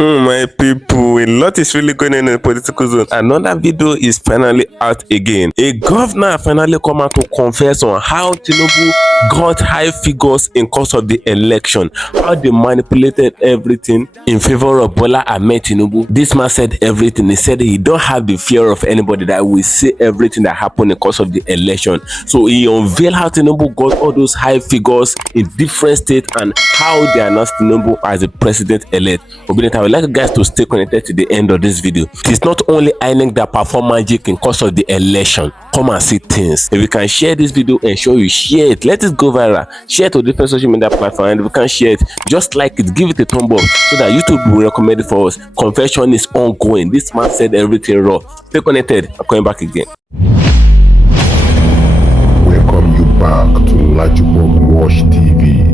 My people, a lot is really going on in the political zone. Another video is finally out again. A governor finally come out to confess on how Tinubu got high figures in course of the election, how they manipulated everything in favor of Bola Ahmed Tinubu. This man said everything. He said he don't have the fear of anybody, that will say everything that happened in course of the election. So he unveiled how Tinubu got all those high figures in different states and how they announced Tinubu as the president-elect. I would like you guys to stay connected to the end of this video. It is not only INEC that perform magic in course of the election. Come and see things. If you can share this video, ensure you share it. Let it go viral. Share it to different social media platforms. And if you can share it, just like it, give it a thumb up so that YouTube will recommend it for us. Confession is ongoing. This man said everything raw. Stay connected. I'm coming back again. Welcome you back to LAJUPOG TV.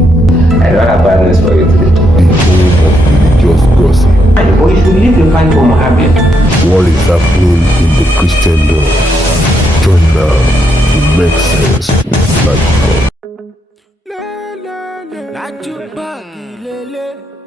I don't have bad news for you today. The home of religious gossip. But you should leave the fight for Mohammed. What is happening in the Christendom? Join now to make sense with LAJUPOG.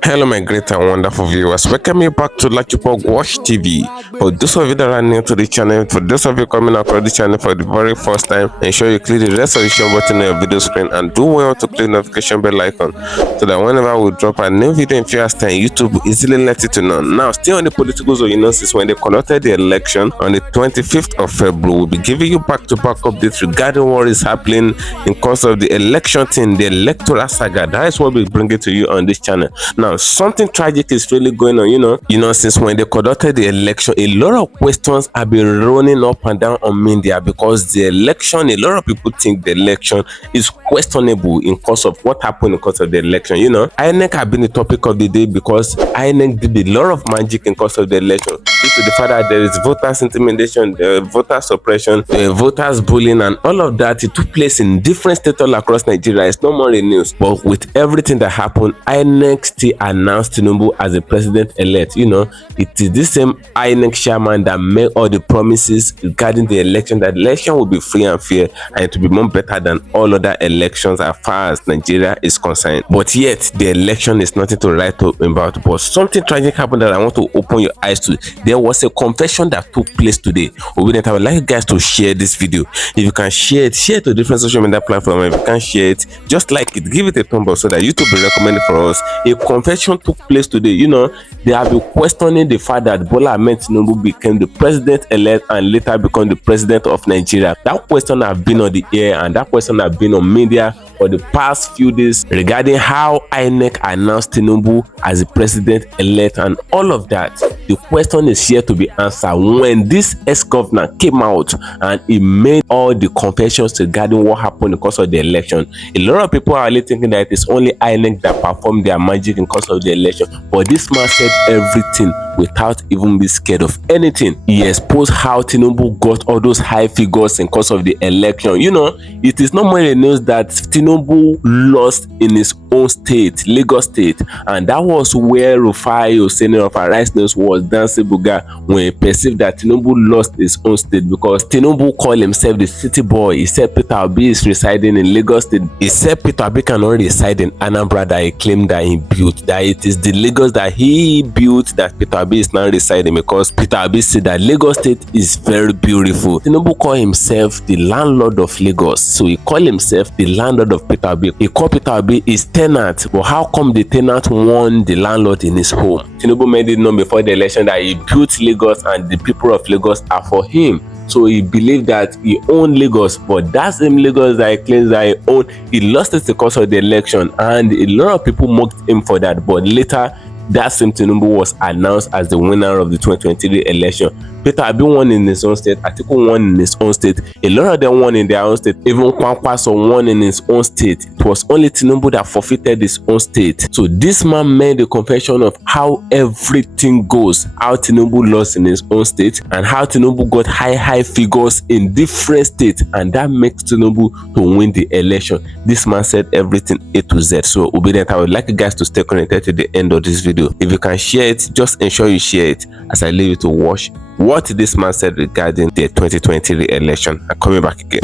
Hello my great and wonderful viewers, welcome you back to LAJUPOG TV. For those of you that are new to the channel, for those of you coming across the channel for the very first time, ensure you click the resolution button on your video screen and do well to click the notification bell icon so that whenever we drop a new video in few hours time, YouTube will easily let it to know. Now, still on the political zone, you know, since when they conducted the election on the 25th of February, we'll be giving you back-to-back updates regarding what is happening in course of the election thing, the electoral saga. That is what we bring it to you on this channel. Now, something tragic is really going on, you know, since when they conducted the election, a lot of questions have been running up and down on media because the election, a lot of people think the election is questionable in course of what happened in course of the election. You know, INEC have been the topic of the day because INEC did a lot of magic in course of the election due to the fact that there is voters intimidation, voter suppression, voters bullying, and all of that. It took place in different states all across Nigeria. It's no more in news, but with everything that happened, INEC still announced Tinubu as the president-elect. You know, it is this same INEC chairman that made all the promises regarding the election, that the election will be free and fair and it will be more better than all other elections as far as Nigeria is concerned. But yet, the election is nothing to write about. But something tragic happened that I want to open your eyes to. There was a confession that took place today. I would like you guys to share this video. If you can share it to different social media platforms. If you can share it, just like it, give it a thumb up so that YouTube will recommend it for us. A confession took place today. You know, they have been questioning the fact that Bola Ahmed Tinubu became the president-elect and later become the president of Nigeria. That question has been on the air and that question has been on media for the past few days regarding how INEC announced Tinubu as the president-elect and all of that. The question is here to be answered when this ex-governor came out and he made all the confessions regarding what happened in course of the election. A lot of people are really thinking that it is only INEC that performed their magic in course of the election, but this man said everything without even being scared of anything. He exposed how Tinubu got all those high figures in course of the election. You know, it is not more the news that Tinubu lost in his own state, Lagos State, and that was where Rufai Oseni of Arise News was dancing buga when he perceived that Tinubu lost his own state because Tinubu called himself the city boy. He said Peter Obi is residing in Lagos State. He said Peter Obi cannot reside in Anambra that he claimed that he built, that it is the Lagos that he built that Peter Obi is now residing, because Peter Obi said that Lagos State is very beautiful. Tinubu called himself the landlord of Lagos, so he called himself the landlord of Peter Obi. He called Peter Obi his tenant, but how come the tenant won the landlord in his home? Tinubu made it known before the election that he built Lagos and the people of Lagos are for him. So he believed that he owned Lagos, but that same Lagos that he claims that he owned, he lost it because of the election, and a lot of people mocked him for that. But later, that same Tinubu was announced as the winner of the 2023 election. Peter Obi won in his own state, ATIKU won in his own state, a lot of them won in their own state, even Kwankwaso won in his own state. It was only Tinubu that forfeited his own state. So this man made a confession of how everything goes, how Tinubu lost in his own state and how Tinubu got high figures in different states, and that makes Tinubu to win the election. This man said everything A to Z. So obedient, I would like you guys to stay connected to the end of this video. If you can share it, just ensure you share it as I leave you to watch what this man said regarding the 2020 election. I'm coming back again.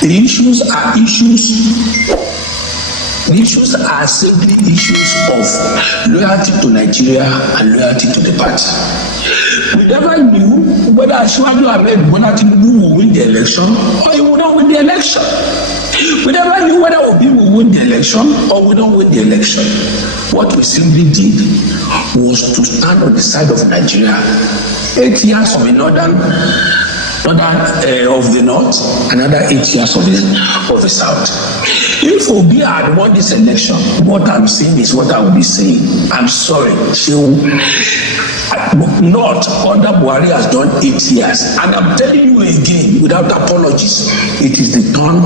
The issues are issues The issues are simply issues of loyalty to Nigeria and loyalty to the party. We never knew whether Asiwaju Ahmed Bola Tinubu will win the election or he will not win the election. We never knew whether Obi will win the election or will not win the election. What we simply did was to stand on the side of Nigeria. 8 years of the northern of the north, another 8 years of the south. If Obi had won this election, what I'm saying is what I will be saying. I'm sorry, North under Buhari has done 8 years, and I'm telling you again, without apologies, it is the turn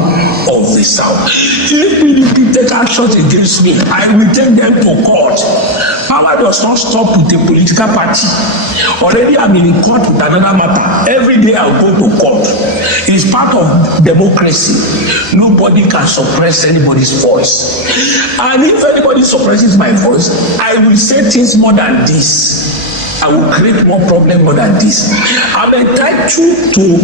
of the south. If PDP take action against me, I will take them to court. Power does not stop with a political party. Already I'm in court with another matter. Every day I'll go to court. It's part of democracy. Nobody can suppress anybody's voice. And if anybody suppresses my voice, I will say things more than this. I will create more problem more than this. I'm entitled to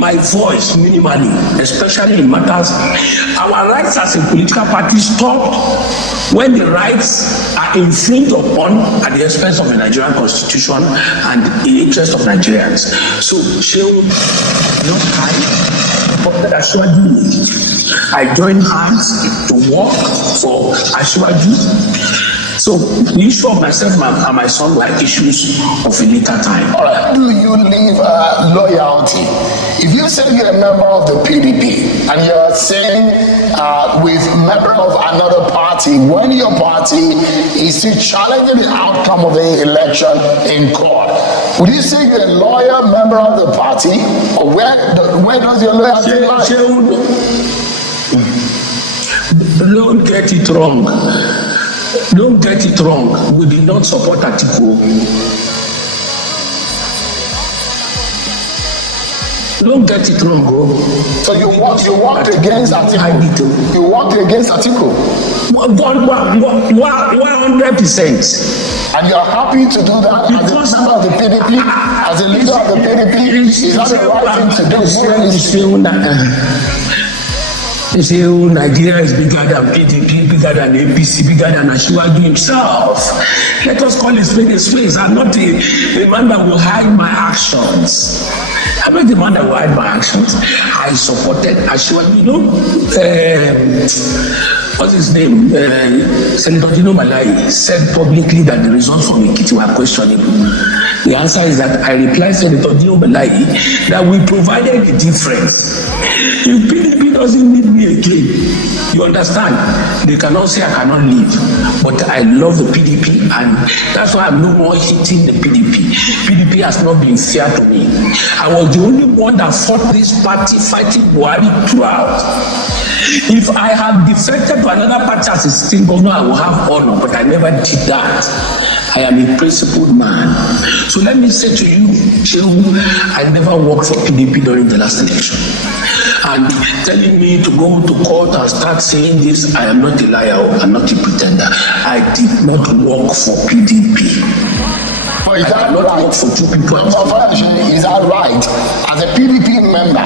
my voice minimally, especially in matters. Our rights as a political party stop when the rights are infringed upon at the expense of the Nigerian Constitution and in the interest of Nigerians. So, Shehu, not I, but Asiwaju. I join hands to work for Asiwaju. So the issue of myself and my son were issues of a later time. All right. Do you leave loyalty? If you say you're a member of the PDP and you're saying with member of another party, when your party is still challenging the outcome of the election in court, would you say you're a loyal member of the party, or where does your loyalty lie? Don't get it wrong. Don't get it wrong. We did not support ATIKU. Don't get it wrong, bro. So you want against ATIKU? You want against ATIKU? 100%. And you're happy to do that as a member of the PDP, as a leader of the PDP? Is that the right thing to do? They say, oh, Nigeria is bigger than PDP, bigger than APC, bigger than Asiwaju himself. Let us call it spade a spade. I'm not a man that will hide my actions. I'm not the man that will hide my actions. I supported Asiwaju. You know, what's his name? Senator Tinubu said publicly that the results from Ekiti were questionable. The answer is that I replied to Senator Tinubu that we provided the difference. If PDP doesn't need me again, you understand? They cannot say I cannot leave. But I love the PDP, and that's why I'm no more hitting the PDP. PDP has not been fair to me. I was the only one that fought this party fighting Buhari throughout. If I have defected to another party as a sitting governor, I will have honor, but I never did that. I am a principled man. So let me say to you, Shehu, I never worked for PDP during the last election. And telling me to go to court and start saying this, I am not a liar, I'm not a pretender. I did not work for PDP. But is that right? For two people. Is that right? As a PDP member,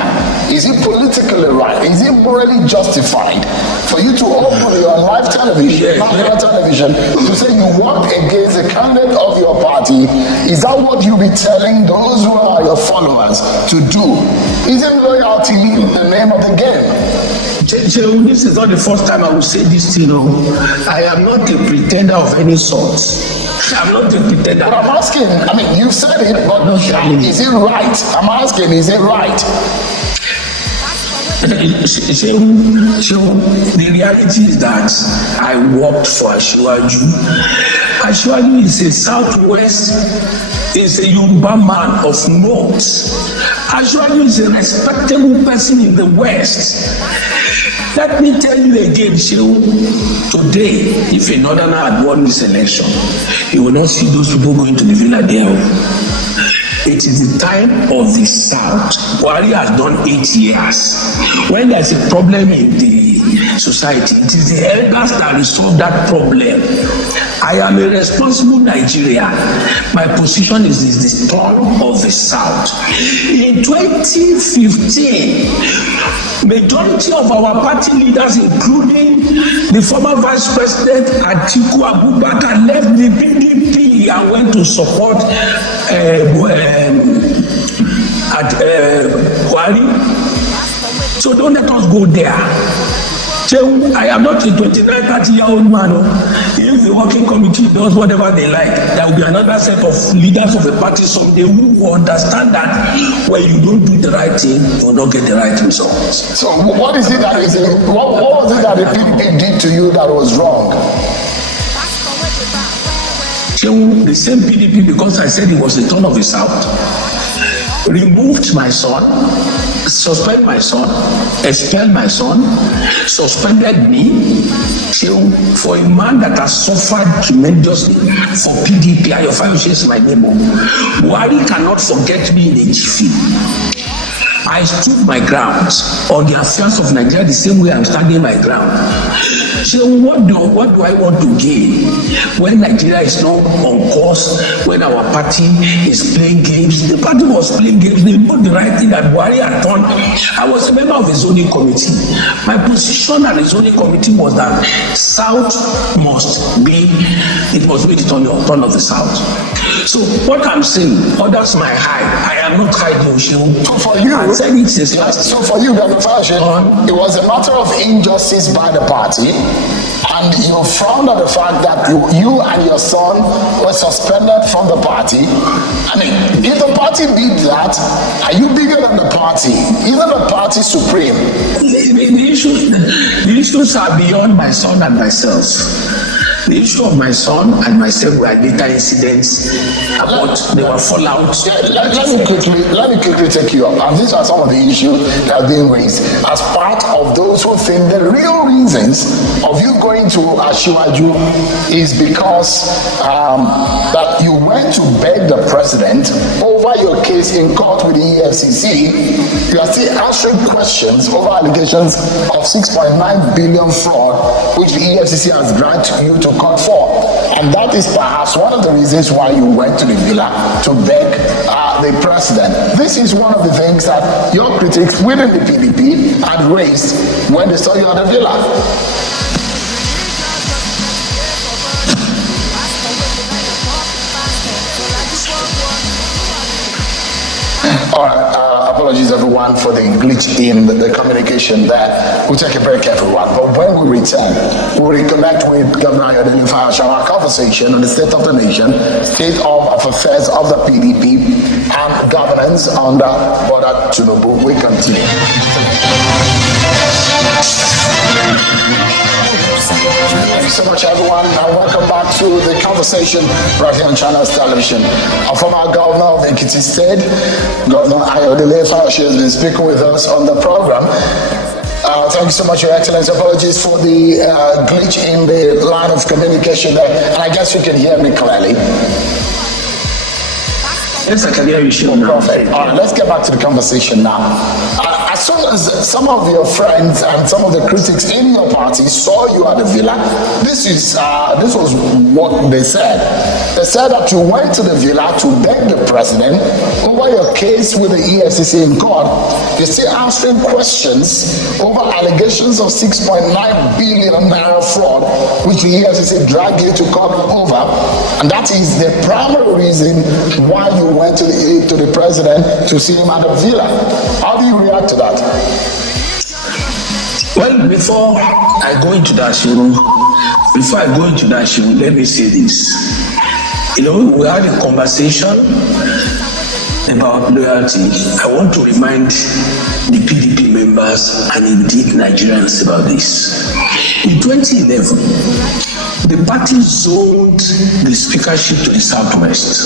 is it politically right? Is it morally justified for you to open your live television, national television, to say you work against the candidate of your party? Is that what you be telling those who are your followers to do? Isn't loyalty the name of the game? This is not the first time I will say this to you. I am not a pretender of any sort. I'm not a pretender. But I'm asking, I mean, you've said it, but is it right? I'm asking, is it right? The reality is that I worked for Asiwaju. Asiwaju is a Southwest, is a Yoruba man of note. Asiwaju is a respectable person in the West. Let me tell you again, Shehu, today, if a northerner had won this election, you will not see those people going to the villa there. It is the time of the South. Buhari has done 8 years. When there's a problem in the society, it is the elders that resolve that problem. I am a responsible Nigerian. My position is the turn of the South. In 2015, majority of our party leaders, including the former Vice President ATIKU Abubakar, left the PDP and went to support Buhari. So don't let us go there. I am not a 29, 30-year-old man. If the working committee does whatever they like, there will be another set of leaders of the party someday who will understand that when you don't do the right thing, you will not get the right results. So what is it that what was it that the PDP did to you that was wrong? The same PDP, because I said it was the turn of the South, removed my son, suspended my son, expelled my son, suspended me. For a man that has suffered tremendously for PDP, Ayofayoshi is my neighbor. Buhari cannot forget me in a jiffy. I stood my grounds on the affairs of Nigeria the same way I'm standing my ground. So what do I want to gain when Nigeria is not on course, when our party is playing games? The party was playing games. They put the right thing that Buhari had done. I was a member of the zoning committee. My position at the zoning committee was that South must be the turn of the South. So what I'm saying, others might hide. I am not hiding. So for you, it was a matter of injustice by the party, and you frowned at the fact that you and your son were suspended from the party. I mean, if the party did that, are you bigger than the party? Isn't the party supreme? The issues are beyond my son and myself. The issue of my son and myself were later incidents about they were fallout. Let me quickly take you up. And these are some of the issues that are being raised as part of those who think the real reasons of you going to Asiwaju is because that you went to beg the president over your case in court with the EFCC. You are still answering questions over allegations of 6.9 billion fraud, which the EFCC has granted you to court for. And that is perhaps one of the reasons why you went to the villa to beg the president. This is one of the things that your critics within the PDP had raised when they saw you at the villa. All right, apologies everyone for the glitch in the communication there. We'll take a break, everyone. But when we return, we'll reconnect with Governor Ayodele Fayose, our conversation on the state of the nation, state of affairs of the PDP, and governance under Bola Tinubu. We continue. Thank you so much, everyone, and welcome back to the conversation right here on Channels Television. Our former governor of Ekiti State, Governor Ayodele Fayose, has been speaking with us on the program. Thank you so much, Your Excellency. Apologies for the glitch in the line of communication there, and I guess you can hear me clearly. Yes, I can hear you. Perfect. All right, let's get back to the conversation now. As soon as some of your friends and some of the critics in your party saw you at the villa, this was what they said. They said that you went to the villa to beg the president over your case with the EFCC in court. You're still answering questions over allegations of 6.9 billion naira fraud, which the EFCC dragged you to court over, and that is the primary reason why you went to the president to see him at the villa. How do you react to that? Well, before I go into that, let me say this. We had a conversation about loyalty. I want to remind the PDP members and indeed Nigerians about this. In 2011, the party zoned the speakership to the Southwest.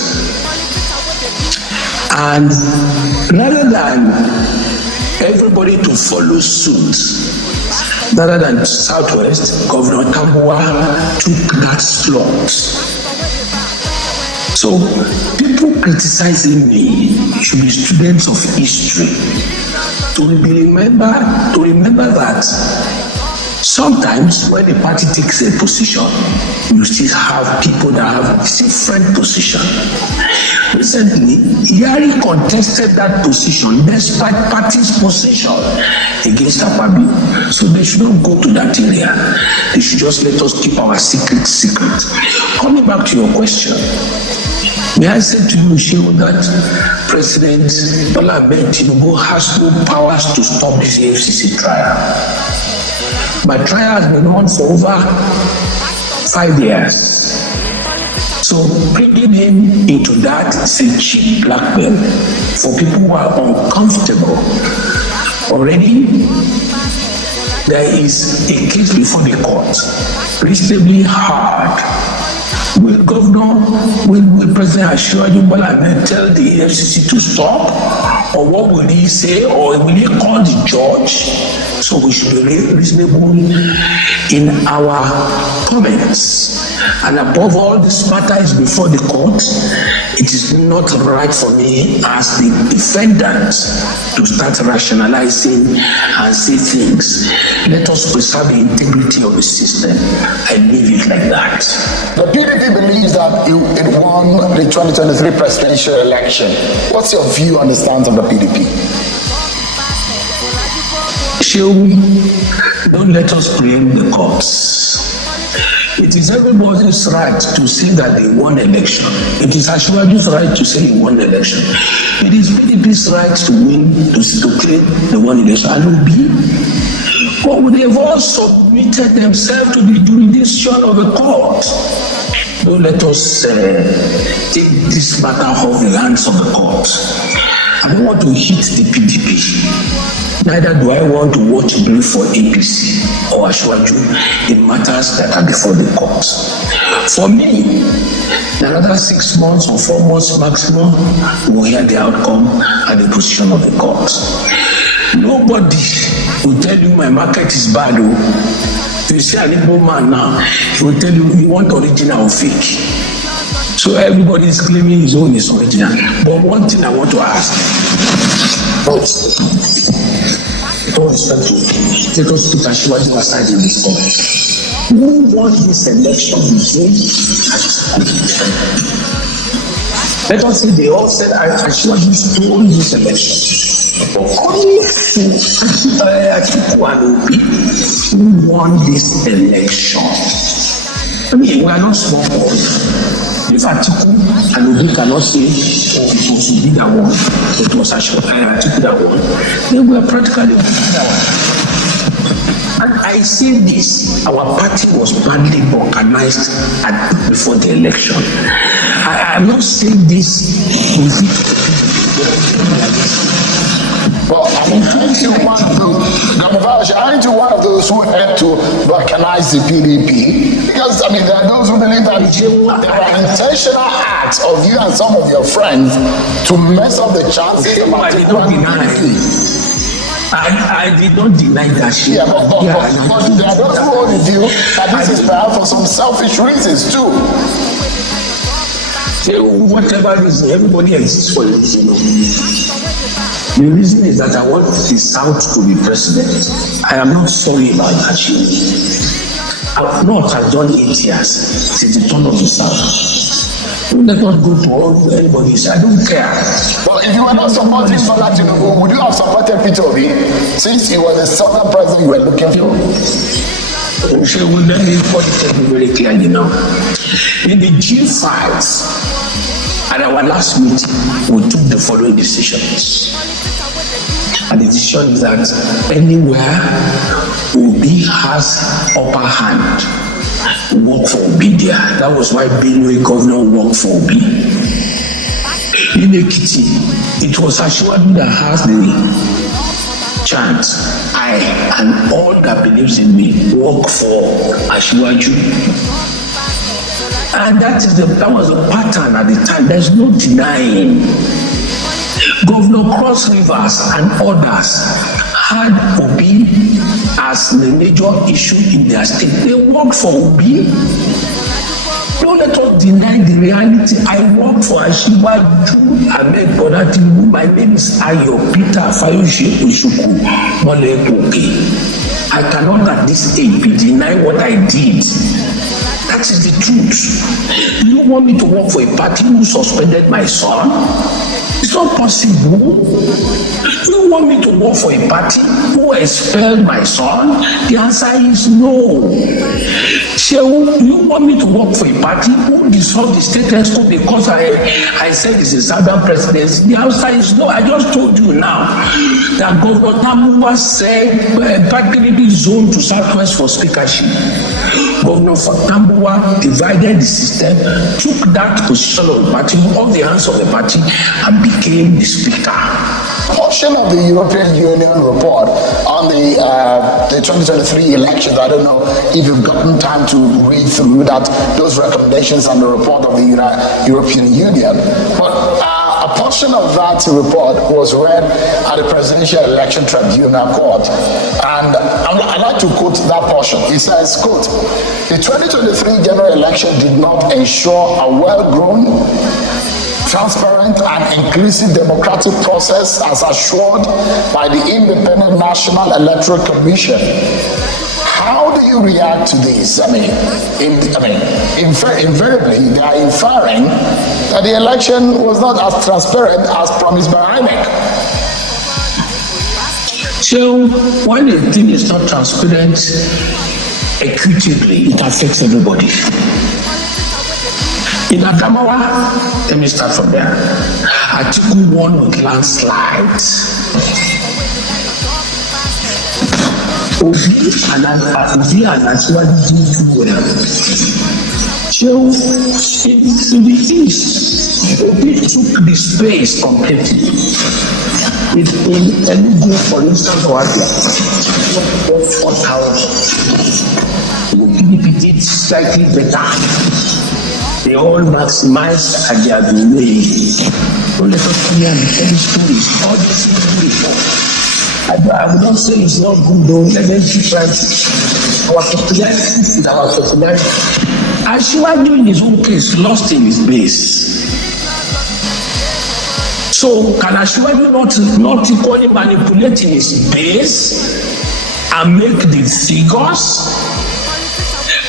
And rather than everybody to follow suit, rather than Southwest, Governor Tambuwa took that slot. So people criticizing me should be students of history to remember that Sometimes when a party takes a position, you still have people that have different position. Recently, Yari contested that position despite party's position against Akpabio. So they should not go to that area. They should just let us keep our secret. Coming back to your question, may I say to you, Shehu, that President Tinubu has no powers to stop this AFCC trial. My trial has been on for over 5 years. So bringing him into that is a cheap blackmail for people who are uncomfortable. Already, there is a case before the court, reasonably hard. Will President Asiwaju Bola Ahmed tell the FCC to stop? Or what will he say? Or will he call the judge? So we should be reasonable in our comments. And above all, this matter is before the court. It is not right for me as the defendant to start rationalizing and say things. Let us preserve the integrity of the system and leave it like that. The PDP believes that it won the 2023 presidential election. What's your view on the stance of the PDP? Don't let us blame the courts. It is everybody's right to say that they won election. It is Asiwaju's right to say he won election. It is PDP's right to win, to claim they won election. And will be. But they have all submitted themselves to the jurisdiction of the court. Don't let us take this matter off the hands of the court. I don't want to hit the PDP. Neither do I want to watch brief for APC or Asiwaju in matters that are before the court. For me, another 6 months or 4 months maximum, we'll hear the outcome and the position of the court. Nobody will tell you my market is bad. You see an Igbo man now, he will tell you you want original or fake. So everybody is claiming his own is original. But one thing I want to ask, let us put Asiwaju aside in this court. Who won this election between? Let us say they all said Asiwaju stole this election. But only ATIKU and Obi who won this election. I mean, we are not small boys. If ATIKU and Obi cannot say, oh, it was Obi that won, it was ATIKU that won, then we are practically that one. And I say this, our party was badly organized before the election. I am not saying this Well, aren't you one of those who had to recognize the PDP? Because, I mean, there are those who believe that there are intentional acts of you and some of your friends to mess up the chances of I did not deny it. I did not deny that shit. Yeah, but there are those who hold the view that this is perhaps for some selfish reasons too. Whatever reason, everybody exists for a reason. The reason is that I want the South to be president. I am not sorry about that shit. North has done 8 years since the turn of the South. Don't let us go to all anybody. I don't care. Well, if you were not supporting Tinubu, would you have supported Peter Obi since he was the southern president you were looking for? We will let me put it very clearly now. In the G5, at our last meeting, we took the following decisions. And the decision is that anywhere Obi has upper hand, work for Obi there. That was why Benue governor worked for Obi. In Ekiti, it was Asiwaju that has the chance. I and all that believes in me work for Asiwaju. And that was the pattern at the time. There's no denying. Governor Cross Rivers and others had Obi as the major issue in their state. They worked for Obi. Don't let us deny the reality. I worked for Asiwaju Ahmed Bola Tinubu. My name is Ayo Peter Fayose Oshuku Molekoke. I cannot at this age be denying what I did. That is the truth. Do you want me to work for a party who suspended my son? It's not possible. Do you want me to work for a party who expelled my son? The answer is no. So, do you want me to work for a party who dissolved the state ESCO because I said it's a Southern presidency? The answer is no. I just told you now that Governor Tinubu said Pakilibi zone to Southwest for speakership. Governor Tinubu divided the system, took that position of the party off the hands of the party, and became the speaker. Portion of the European Union report on the 2023 elections. I don't know if you've gotten time to read through those recommendations and the report of the European Union. But a portion of that report was read at the Presidential Election Tribunal Court. And I'd like to quote that portion. It says, quote, "The 2023 general election did not ensure a well-grown, transparent and inclusive democratic process as assured by the Independent National Electoral Commission." How do you react to this? Invariably, they are inferring that the election was not as transparent as promised by INEC. So, when a thing is not transparent equitably, it affects everybody. In Adamawa, let me start from there. ATIKU won with landslides. Obi and Asiwaju did well. So, in the east, Obi took the space completely. In Enugu, for instance, or Abia, 4,000. PDP did slightly better. They all maximized Ajagunle. Don't let us hear and tell stories. All this is before. I would not say it's not good though. Let them keep trying. Our popularity is our popularity. Asiwaju in his own case lost in his base. So can Asiwaju not equally manipulate in his base and make the figures?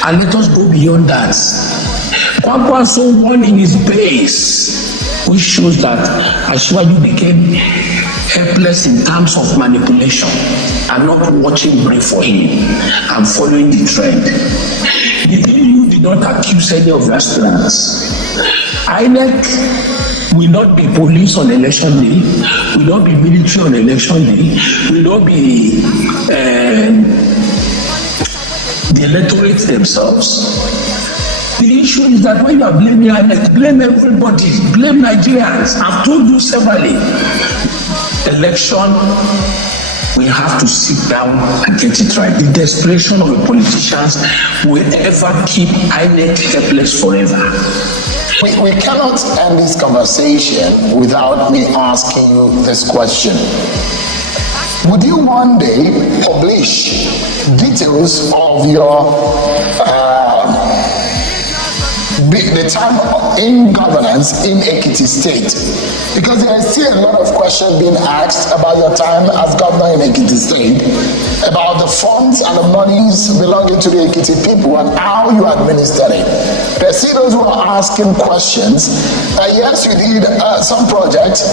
And let us go beyond that. Kwakwaso won in his base, which shows that Asiwaju became helpless in terms of manipulation and not watching brain for him and following the trend. The EU did not accuse any of the aspirants. INEC will not be police on election day, will not be military on election day, will not be the electorate themselves. The issue is that when you are blaming INEC, blame everybody, blame Nigerians. I've told you severally. Election, we have to sit down and get it right. The desperation of the politicians will ever keep INEC helpless forever. We cannot end this conversation without me asking you this question. Would you one day publish details of your the time in governance in Ekiti State? Because there is still a lot of questions being asked about your time as governor in Ekiti State, about the funds and the monies belonging to the Ekiti people and how you administer it. There are still those who are asking questions. Yes, you did some projects,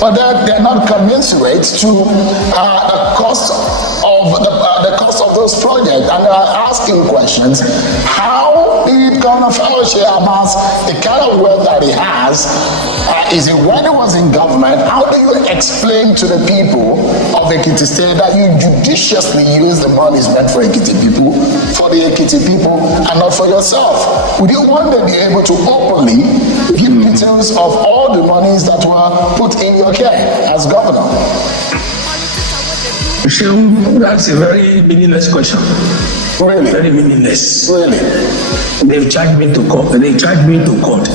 but they're not commensurate to the cost of those projects, and they are asking questions. How did Governor FASOYE amass the kind of wealth that he has? Is it when he was in government? How do you explain to the people of Ekiti State that you judiciously use the monies meant for Ekiti people, for the Ekiti people, and not for yourself? Would you one day be able to openly give details of all the monies that were put in your care as governor? That's a very meaningless question. Really? Very meaningless. Really? They've charged me to court.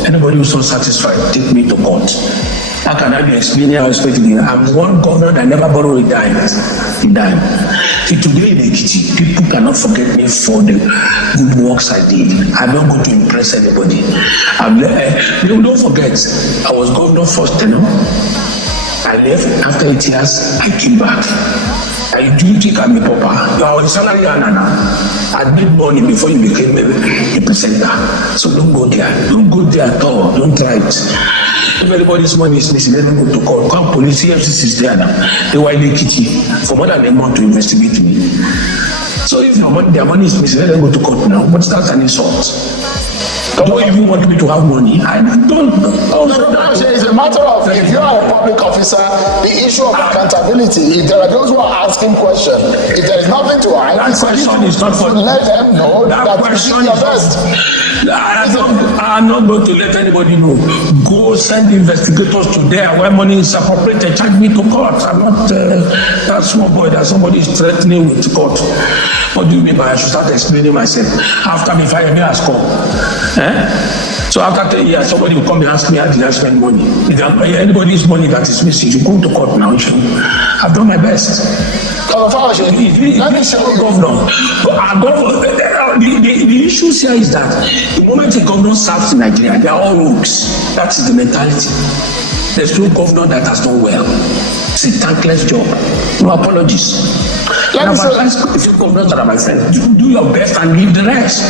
Anybody who's not satisfied, take me to court. How can I be explaining how expecting? I'm one governor that never borrowed a dime. Till today in Ekiti, people cannot forget me for the good works I did. I'm not going to impress anybody. Don't forget, I was governor first tenure. I left after 8 years. I came back. Do you think I'm a pauper? You are a salary earner now. I did money before you became a presenter. So don't go there. Don't go there at all. Don't try it. If anybody's money is missing, let them go to court. Come police, FCC is there now. They were in Kitty for more than a month to investigate me. So if their money is missing, let them go to court now. But that's an insult. Don't even want me to have money. I don't. It's a matter of if you are a public officer, the issue of accountability. If there are those who are asking questions, if there is nothing to hide, that question is not for let them know that question you did your best. I'm not going to let anybody know. Go send investigators to there where money is appropriated. Charge me to court. I'm not that small boy that somebody is threatening with court. What do you mean by I should start explaining myself after me 5 years come? So after 10 years, somebody will come and ask me how did I spend money? If anybody's money that is missing, you go to court now. I've done my best. Let me show you. Governor. The issue here is that the moment a governor serves in Nigeria, they are all rogues. That is the mentality. There's no governor that has done well. It's a thankless job. No apologies. Let me say, governors that are my friend, do your best and leave the rest.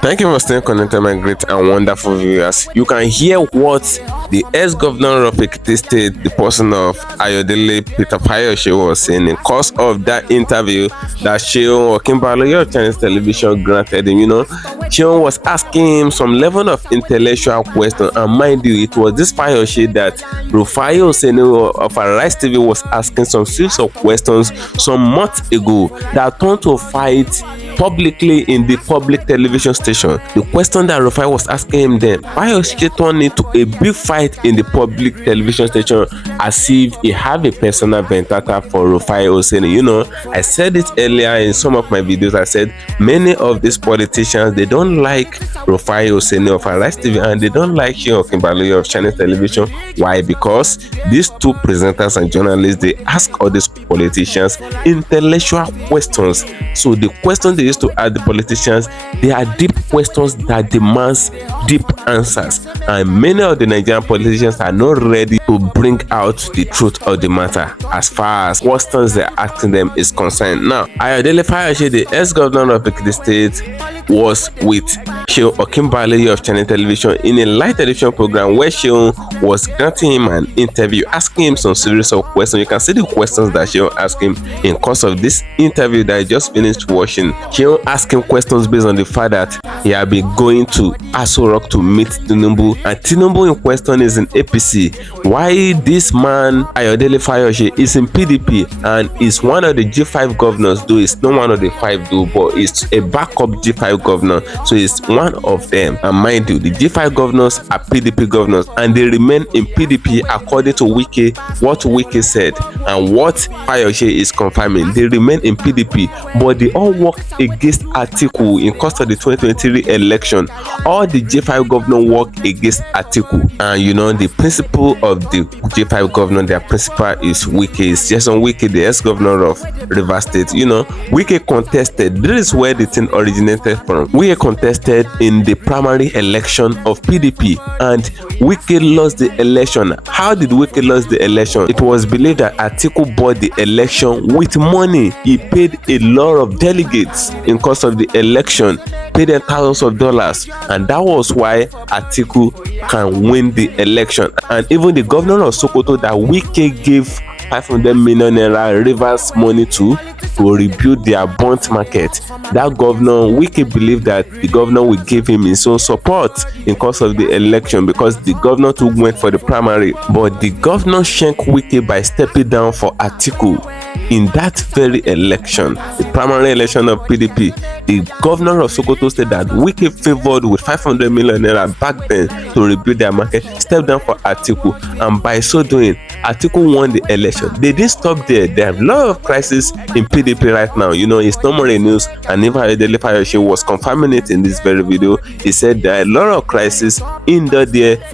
Thank you for staying connected, my great and wonderful viewers. You can hear what the ex-governor of Ekiti State, the person of Ayodele Peter Fayose, was saying in course of that interview that Sheon Okinbaloyo Chinese television granted him. You know, Sheon was asking him some level of intellectual question, and mind you, it was this Fayose that Rufai Oseni of Arise TV was asking some series of questions some months ago that turned to fight publicly in the public television station. The question that Rufai was asking him then, Fayose turned into a big fight in the public television station as if he had a personal vendetta for Rufai Oseni. You know, I said it earlier in some of my videos. I said many of these politicians, they don't like Rufai Oseni of Arise TV and they don't like Sheon Okinbaloyo of Chinese television. Why? Because these two presenters and journalists, they ask all these politicians intellectual questions. So the questions they used to ask the politicians, they are deep questions that demands deep answers, and many of the Nigerian politicians are not ready to bring out the truth of the matter as far as questions they're asking them is concerned. Now, Ayodele Fayose, the ex-governor of Ekiti State, was with Sheon Okinbaloyo of Channel Television in a live television program where Sheon was granting him an interview, asking him some series of questions. You can see the questions that Sheon asked him in course of this interview that I just finished watching. Sheon asked him questions based on the fact that he had been going to Aso Rock to meet Tinubu, and Tinubu in question is in APC. Why this man Ayodele Fayose is in PDP and is one of the G5 governors, though it's not one of the 5 though, but it's a backup G5 governor, so it's one of them. And mind you, the G5 governors are PDP governors and they remain in PDP according to Wike, what Wike said and what Fayose is confirming. They remain in PDP, but they all work against ATIKU in course of the 2023 election. All the G5 governors work against ATIKU, and you know the principle of the G5 governor, their principal is Wike. It's Jason Wike, the ex-governor of Rivers State. You know, Wike contested. This is where the thing originated from. Wike contested in the primary election of PDP and Wike lost the election. How did Wike lose the election? It was believed that ATIKU bought the election with money. He paid a lot of delegates in course of the election, paid them thousands of dollars, and that was why ATIKU can win the election. And even the governor of Sokoto that Wike gave 500 million naira Rivers money to rebuild their bond market, that governor, Wike believed that the governor would give him his own support in course of the election because the governor too went for the primary, but the governor shanked Wike by stepping down for ATIKU in that very election, the primary election of PDP. The governor of Sokoto said that Wike favored with 500 million naira back then to rebuild their market, stepped down for ATIKU, and by so doing, ATIKU won the election. They didn't stop there. There are a lot of crises in PDP right now. You know, it's no more a news, and even Ayodele Fayose was confirming it in this very video. He said there are a lot of crises in there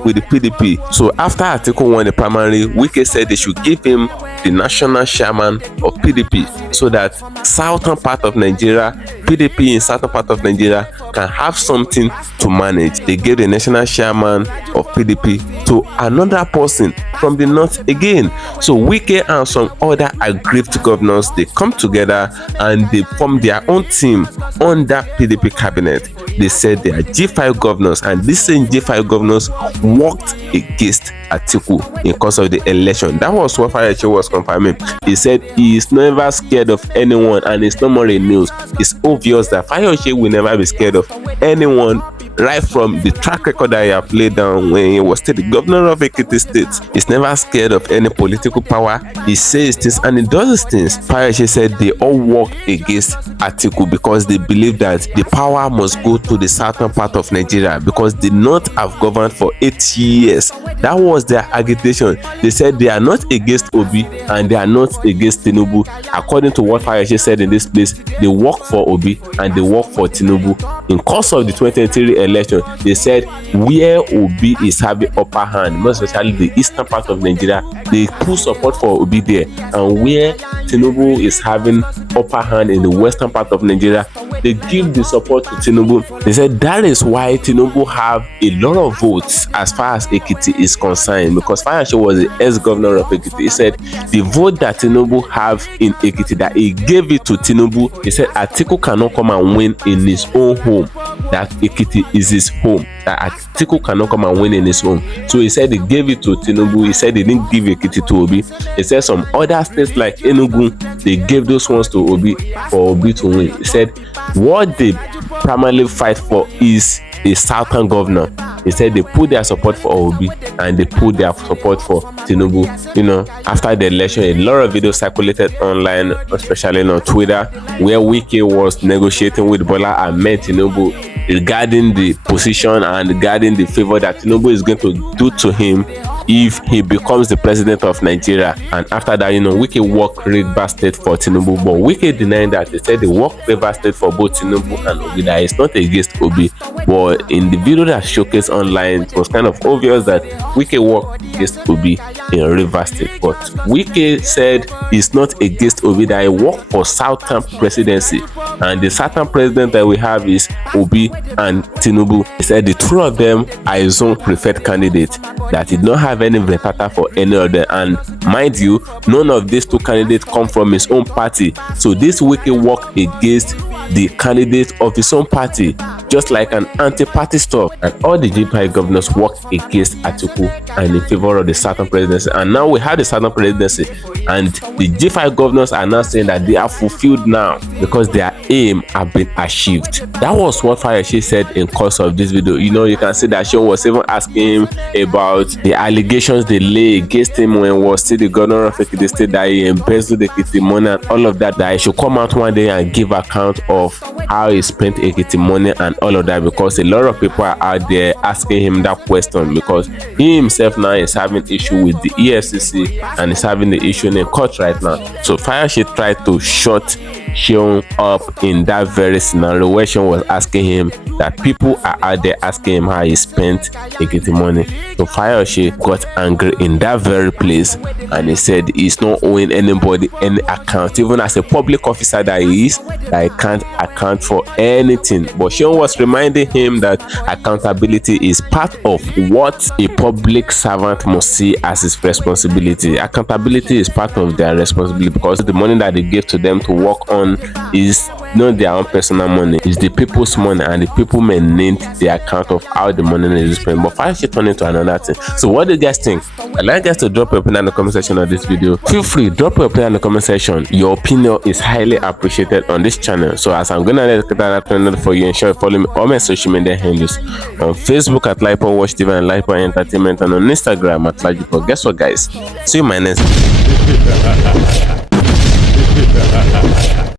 with the PDP. So after ATIKU won the primary, Wike said they should give him the national chairman of PDP so that southern part of Nigeria, PDP in southern part of Nigeria can have something to manage. They gave the national chairman of PDP to another person from the north again. So Wike and some other aggrieved governors, they come together and they form their own team under PDP cabinet. They said they are G5 governors, and these same G5 governors worked against ATIKU in course of the election. That was what Fayose was confirming. He said he is never scared of anyone, and it's no more a news. It's obvious that Fayose will never be scared of anyone, right from the track record that he have laid down when he was still the governor of Ekiti State. He's never scared of any political power. He says this and he does these things. Fayose said they all work against ATIKU because they believe that the power must go to the southern part of Nigeria because the north have governed for 8 years. That was their agitation. They said they are not against Obi and they are not against Tinubu. According to what Fayose said in this place, they work for Obi and they work for Tinubu. In course of the 2023 election, they said where Obi is having upper hand, most especially the eastern part of Nigeria, they put support for Obi there, and where Tinubu is having upper hand in the western part of Nigeria, they give the support to Tinubu. They said that is why Tinubu have a lot of votes as far as Ekiti is concerned, because Fayose was the ex-governor of Ekiti. He said the vote that Tinubu have in Ekiti, that he gave it to Tinubu. He said ATIKU cannot come and win in his own home, that Ekiti is his home, that ATIKU cannot come and win in his home. So he said he gave it to Tinubu. He said he didn't give Ekiti to Obi. He said some other states like Enugu, they gave those ones to Obi for Obi to win. He said what they primarily fight for is a southern governor. He said they put their support for Obi and they put their support for Tinubu. You know, after the election, a lot of videos circulated online, especially on Twitter, where Wike was negotiating with Bola Ahmed Tinubu regarding the position and regarding the favor that Tinubu is going to do to him if he becomes the president of Nigeria. And after that, you know, Wike worked Rivers State for Tinubu, but Wike denied that. They said they worked Rivers State for both Tinubu and Obi, that it's not against Obi. But in the video that showcased online, it was kind of obvious that Wike worked against Obi in Rivers State. But Wike said it's not against Obi, that he worked for Southern presidency, and the Southern president that we have is Obi and Tinubu. He said the two of them are his own preferred candidate, that he did not have any vendetta for any other. And mind you, none of these two candidates come from his own party. So this Wike worked against the candidate of his own party, just like an anti-party stuff. And all the G5 governors worked against ATIKU and in favor of the Southern presidency. And now we have the Southern presidency, and the G5 governors are now saying that they are fulfilled now because their aim have been achieved. That was what Fayose said in course of this video. You know, you can see that she was even asking him about the allegations they lay against him when he was still the governor of Ekiti State, that he embezzled the Ekiti money and all of that, that he should come out one day and give account of how he spent Ekiti money and all of that, because a lot of people are out there asking him that question, because he himself now is having issue with the EFCC and is having the issue in court right now. So Fayose tried to shut Seun up in that very scenario where Seun was asking him that people are out there asking him how he spent Ekiti money. So Fayose got angry in that very place, and he said he's not owing anybody any account, even as a public officer that he is, that he can't account for anything. But Seun was reminding him that accountability is part of what a public servant must see as his responsibility. Accountability is part of their responsibility, because the money that they gave to them to work on is not their own personal money, it's the people's money, and the people may need the account of how the money is spent. But Fayose turned into another thing. So what do you guys think? I'd like you guys to drop your opinion in the comment section of this video. Feel free, drop your opinion in the comment section. Your opinion is highly appreciated on this channel. So as I'm gonna let that for you, ensure you follow me on all my social media handles on Facebook at LAJUPOG Watch TV and LAJUPOG Entertainment, and on Instagram at LAJUPOG. Guess what, guys? See you in my next video.